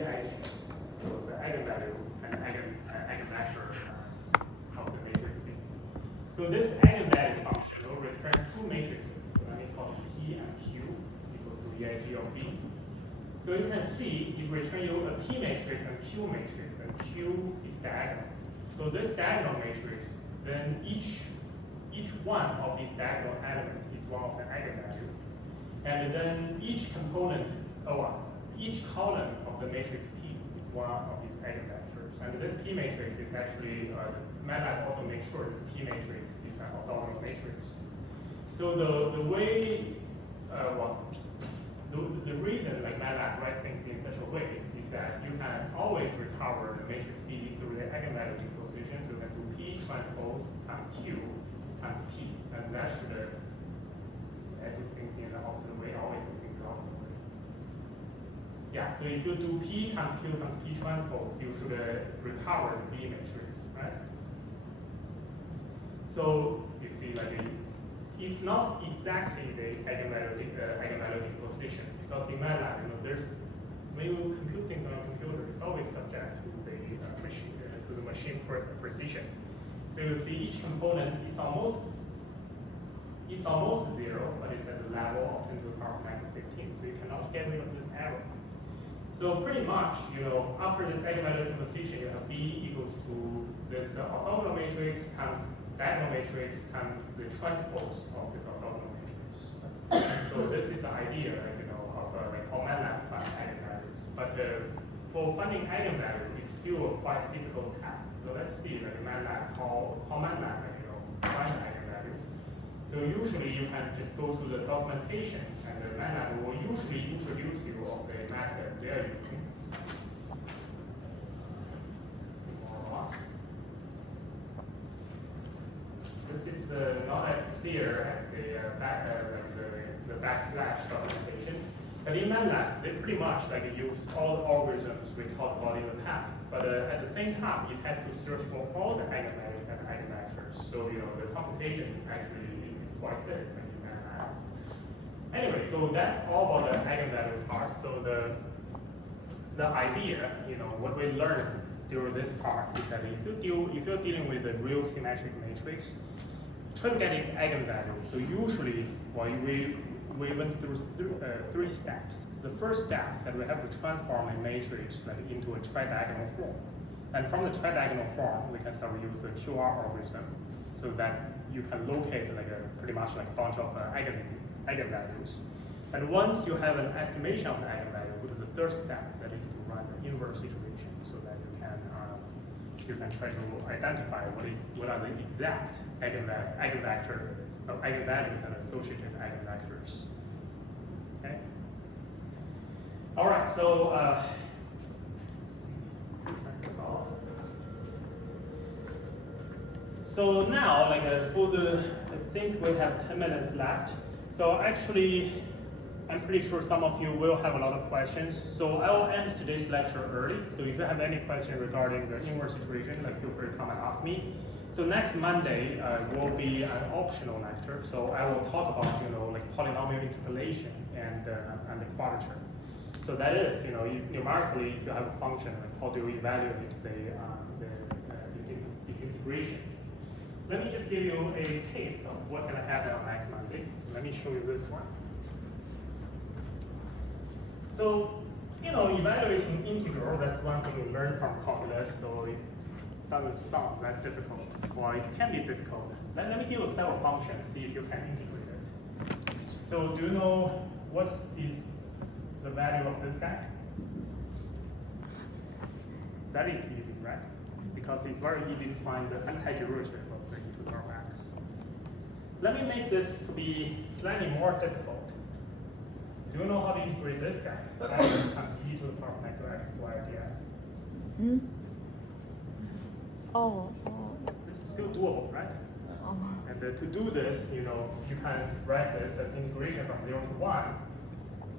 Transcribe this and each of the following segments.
EIG, so the eigenvalue and eigenvector of the matrix B. So this eigenvalue function will return two matrices. So let me call P and Q equals to EIG of B. So you can see it returns you a P matrix and Q matrix, and Q is diagonal. So this diagonal matrix, then each one of these diagonal elements is one of the eigenvalue. And then each component, each column of the matrix P is one of these eigenvectors. And this P matrix is actually, MATLAB also makes sure this P matrix is an orthogonal matrix. So the way, the reason like MATLAB writes things in such a way is that you can always recover the matrix B through the eigenvalue decomposition. So you can do P transpose times Q times P, and that should do things in the opposite way, always do things in the opposite way. Yeah, so if you do P times Q times P transpose, you should recover the B matrix, right? So you see, like it's not exactly the eigenvalue decomposition, because in MATLAB, when you compute things on a computer, it's always subject to the machine precision. So you see each component is almost zero, but it's at the level of 10 to the power of negative 15. So you cannot get rid of this error. So pretty much, after this eigenvalue decomposition, you have B equals to this orthogonal matrix times diagonal matrix times the transpose of this orthogonal matrix. So this is the idea, of how MATLAB finds eigenvalues. But for finding eigenvalue, it's still a quite difficult task. So let's see, MATLAB, how MATLAB, finds eigenvalue. So usually you can just go to the documentation, and the MATLAB will usually introduce you of the method they are using. This is not as clear as the backslash documentation. But in MATLAB, they pretty much use all the algorithms we talked about in the past. But at the same time, it has to search for all the eigenvalues and eigenvectors. So the computation actually is quite big in MATLAB. Anyway, so that's all about the eigenvalue part. So the idea, what we learned during this part is that if you're dealing with a real symmetric matrix, try to get its eigenvalue. So usually, we went through three steps. The first step is that we have to transform a matrix into a tridiagonal form. And from the tridiagonal form, we can start to use the QR algorithm so that you can locate pretty much a bunch of eigenvalues. And once you have an estimation of the eigenvalue, go to the third step, that is to run the inverse iteration so that you can try to identify what are the exact eigenvalues and associated eigenvectors. Okay. All right. So let's see. Turn this off. So now, I think we have 10 minutes left. So actually, I'm pretty sure some of you will have a lot of questions. So I will end today's lecture early. So if you have any question regarding the inverse iteration, feel free to come and ask me. So next Monday will be an optional lecture. So I will talk about polynomial interpolation and the quadrature. So that is numerically, if you have a function, how do you evaluate this integration? Let me just give you a taste of what can happen on next Monday. Let me show you this one. So, evaluating integral, that's one thing you learn from calculus, so it doesn't sound that difficult, or it can be difficult. Let me give you several functions, see if you can integrate it. So do you know what is the value of this guy? That is easy, right? Because it's very easy to find the antiderivative of the e to the power of x. Let me make this to be slightly more difficult. Do you know how to integrate this guy? Times e to the power of negative x squared dx. This is still doable, right? And to do this, you can write this as integration from 0 to 1.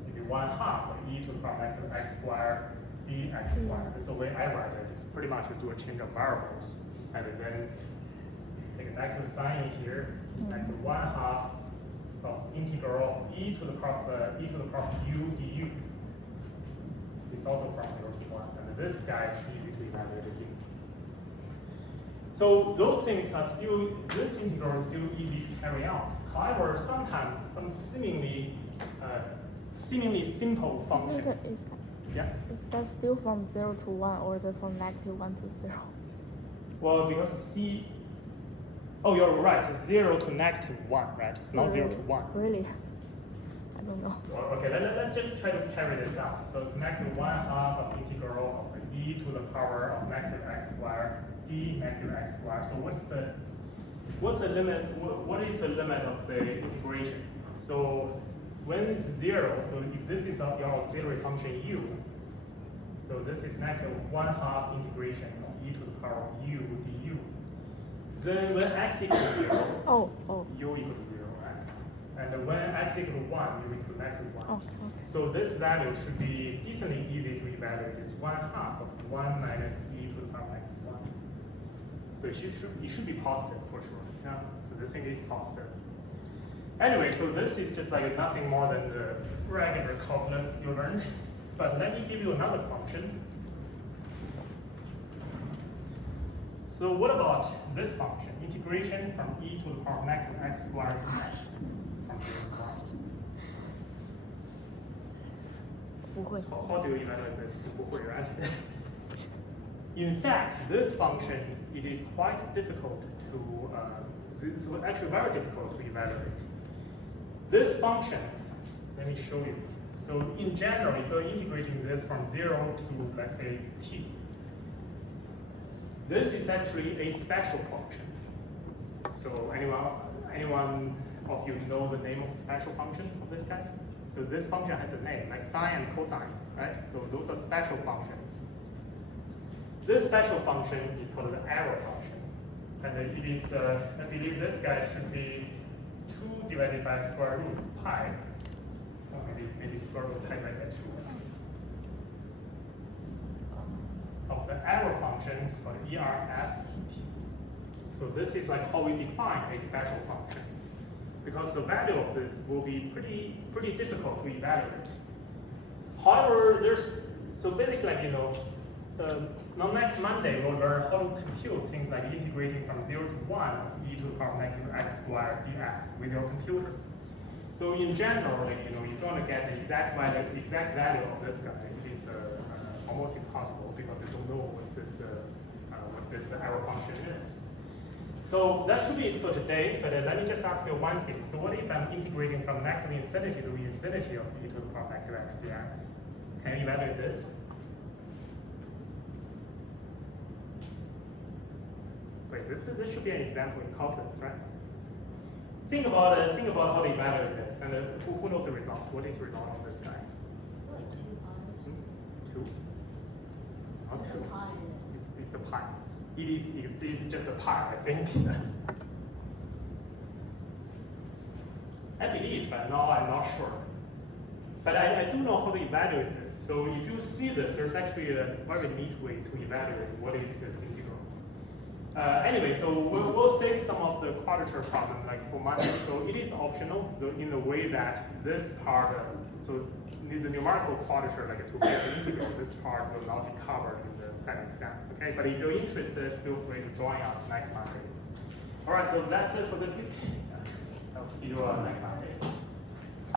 Maybe 1/2 of e to the power of negative x squared dx squared. That's the way I write it. It's pretty much to do a change of variables. And then you take a negative sign in here, negative 1/2 of integral of e to the power of u du. It's also from 0 to 1. this guy is easy to evaluate again. So those things are still, this integral is still easy to carry out. However, sometimes some seemingly simple function. Is that still from 0 to 1 or is it from -1 to 0? Well, because oh, you're right, it's 0 to -1, right? It's not 0 to 1. Really? I don't know. Okay, let's just try to carry this out. So it's -1/2 of integral of e to the power of -x squared d -x squared. So what's the limit? What is the limit of the integration? So when it's 0, so if this is your auxiliary function u, so this is -1/2 integration of e to the power of u du. Then when x equals 0, u equals 0, right? And when x equals 1, u equals -1. Okay. So this value should be decently easy to evaluate. It's 1/2 of 1 minus e to the power -1. So it should be positive for sure. Yeah? So this thing is positive. Anyway, so this is just like nothing more than the regular calculus you learned. But let me give you another function. So what about this function? Integration from e to the power of -x squared dx from 0 to 1. 不会。 How do you evaluate this? 不会, right? In fact, this function, it is quite difficult to, it's actually very difficult to evaluate. This function, let me show you. So in general, if you're integrating this from 0 to, let's say, t, this is actually a special function. So anyone of you know the name of the special function of this guy? So this function has a name, like sine and cosine, right? So those are special functions. This special function is called the arrow function. And it is, I believe this guy should be 2 divided by square root of pi. Or maybe square root of pi divided by 2. Of the arrow function is called ERFT. So this is like how we define a special function. Because the value of this will be pretty difficult to evaluate. However, so basically, like, now next Monday we'll learn how to compute things like integrating from 0 to 1 of e to the power of -x squared dx with your computer. So in general, like, if you want to get the exact value of this guy, it is almost impossible because you don't know what this arrow function is. So that should be it for today, but let me just ask you one thing. So what if I'm integrating from -infinity to infinity of e to the power of -x dx? Can you evaluate this? Wait, this should be an example in calculus, right? Think about how to evaluate this, and who knows the result? What is the result of this guy? Like 2 powers. 2? Not 2. It's a pi. It is just a pi, I think. I believe, but now I'm not sure. But I do know how to evaluate this. So if you see this, there's actually a very neat way to evaluate what is this integral. Anyway, so we'll save some of the quadrature problem like for Monday. So it is optional in the way that this part, so the numerical quadrature, like to get the integral, this part will not be covered in the final exam. Okay, but if you're interested, feel free to join us next Monday. All right, so that's it for this week. I'll see you next Monday.